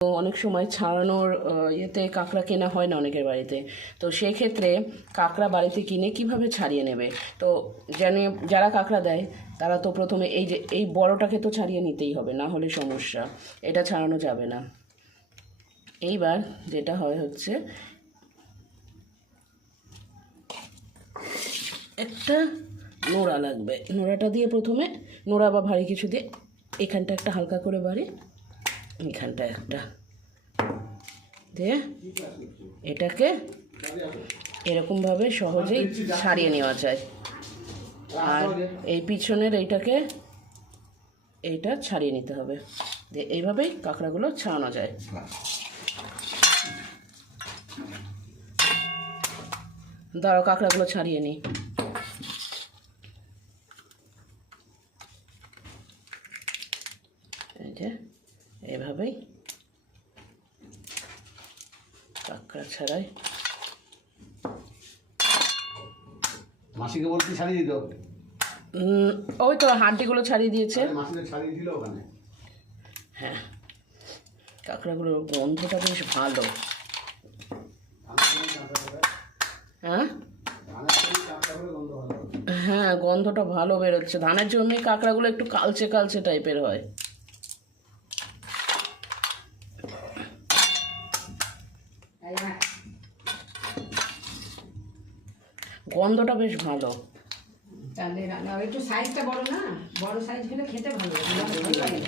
অনেক সময় ছাড়ানোর ইয়েতে কাঁকড়া কেনা হয় না অনেকের বাড়িতে। তো সেক্ষেত্রে কাঁকড়া বাড়িতে কিনে কিভাবে ছাড়িয়ে নেবে, তো যারা কাঁকড়া দেয় তারা তো প্রথমে এই যে এই বড়টাকে তো ছাড়িয়ে নিতেই হবে, না হলে সমস্যা, এটা ছাড়ানো যাবে না। এইবার যেটা হয় হচ্ছে একটা নোড়া লাগবে, নোড়াটা দিয়ে প্রথমে নোড়া বা ভারী কিছু দিয়ে এখানটা একটা হালকা করে বাড়ি, এখানটা একটা দিয়ে এটাকে এরকমভাবে সহজেই ছাড়িয়ে নেওয়া যায়। আর এই পিছনের এইটা ছাড়িয়ে নিতে হবে, দিয়ে এইভাবেই কাঁকড়াগুলো ছাড়ানো যায়। দাঁড়াও, কাঁকড়াগুলো ছাড়িয়ে নিই। এই যে এভাবেই কাঁকড়া ছাড়াই। মাসিকে বলতে ছাড়িয়ে দিত, ওই তো হাড্ডিগুলো ছাড়িয়ে দিয়েছে। মাসিকে ছাড়িয়ে দিল ওখানে। হ্যাঁ, কাঁকড়াগুলোর গন্ধটা বেশ ভালো। হ্যাঁ হ্যাঁ, গন্ধটা ভালো বেরোচ্ছে। ধানের জন্য কাঁকড়াগুলো একটু কালচে কালচে টাইপের হয়। গন্ধটা বেশ ভালো। তাহলে একটু সাইজটা বড় না, বড় সাইজ হলে খেতে ভালো লাগে।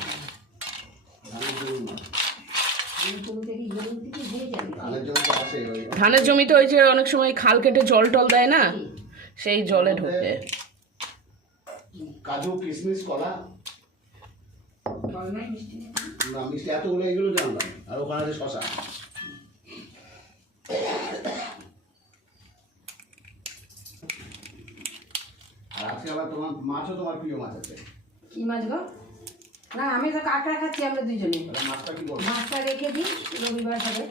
ধানের জমিতে ওই যে অনেক সময় খাল কেটে জল টল দেয় না, সেই জলে ঢোকে। কাজু, কিশমিশ, কলা, না মিষ্টি এতগুলো, এইগুলো জানলাম। আর ওখানে আছে শশা। আর আজকে আবার তোমার মাছও, তোমার প্রিয় মাছ আছে। কি মাছ গো? না আমি তো কাঁকড়া খাচ্ছি, আমরা দুজনে। মাছটা কি করবো? মাছটা রেখে দিই, রবিবার হবে।